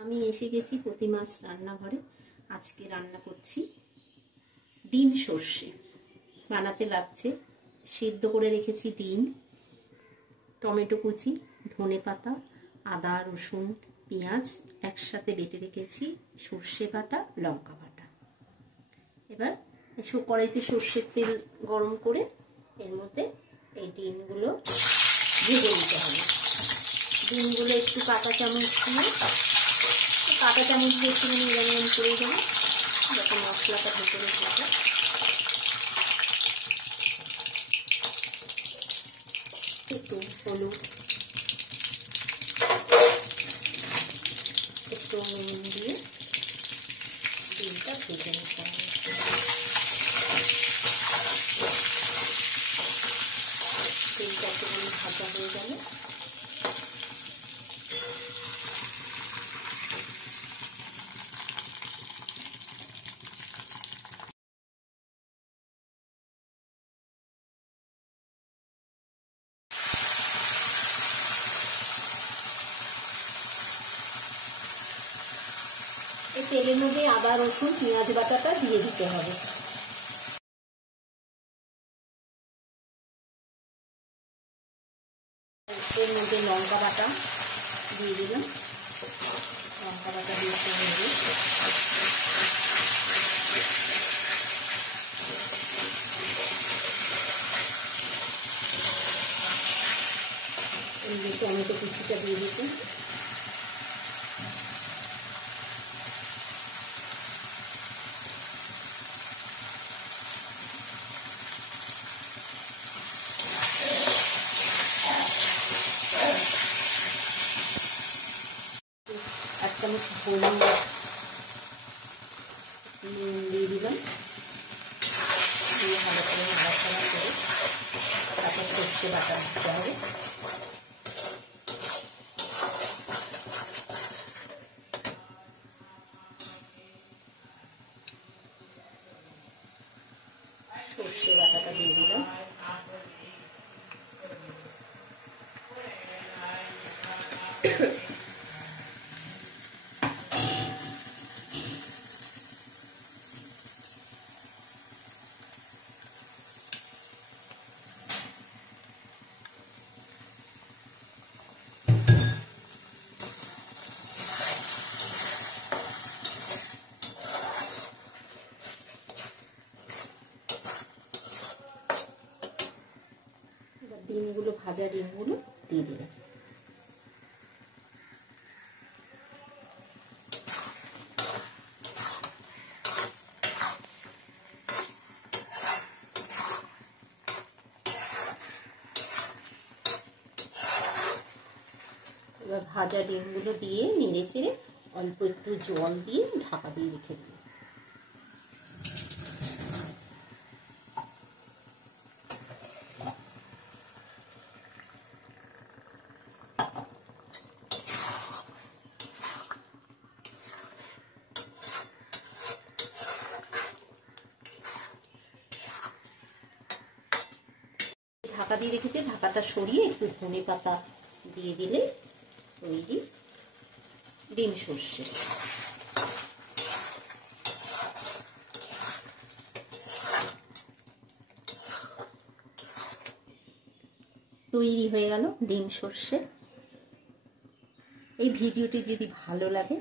আমি এসে গেছি প্রতিমাস রান্নাঘরে। আজকে রান্না করছি ডিম সর্ষে। বানাতে লাগছে সিদ্ধ করে রেখেছি ডিম, টমেটো কুচি, ধনেপাতা, আদা রসুন পেঁয়াজ একসাথে বেটে রেখেছি, সর্ষে বাটা, লঙ্কা বাটা। এবার কড়াইতে সর্ষের তেল গরম করে এর মধ্যে এই ডিমগুলো ভেজে নিতে হবে। ডিমগুলো একটু কাঁটা চামচ দিয়ে একটু নিরাম করে দেবো যাতে মশলাটা ভেতরে থাকে। একটু হলুদ, একটু নুন দিয়ে ডিমটা ভেজে নিতে হবে। ডিমটা একটুখানি ভাজা হয়ে গেলে এই তেলের মধ্যে আদা রসুন পেঁয়াজ বাটাটা দিয়ে দিতে হবে। এর মধ্যে লঙ্কা বাটা দিয়ে দিলাম, লঙ্কা বাটা দিয়ে টমেটো কুচিটা দিয়ে দিতে। এক চামচ হলুদ দিয়ে দিলাম, দিয়ে ভালো করে নাড়াচাড়া করে তারপর সর্ষে বাটা দিতে হবে। সর্ষে বাটাটা দিয়ে দিলাম, ডিমগুলো ভাজা ডিমগুলো দিয়ে দিলাম। এবার ভাজা ডিমগুলো দিয়ে নেড়ে চেড়ে অল্প একটু জল দিয়ে ঢাকা দিয়ে রেখে দিই। ঢাকা দিয়ে রেখেছি, ঢাকাটা সরিয়ে একটু ধনেপাতা দিয়ে দিলে তৈরি ডিম সর্ষে। তৈরি হয়ে গেল ডিম সর্ষে। এই ভিডিওটি যদি ভালো লাগে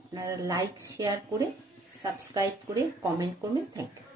আপনারা লাইক শেয়ার করে সাবস্ক্রাইব করে কমেন্ট করবেন। Thank you.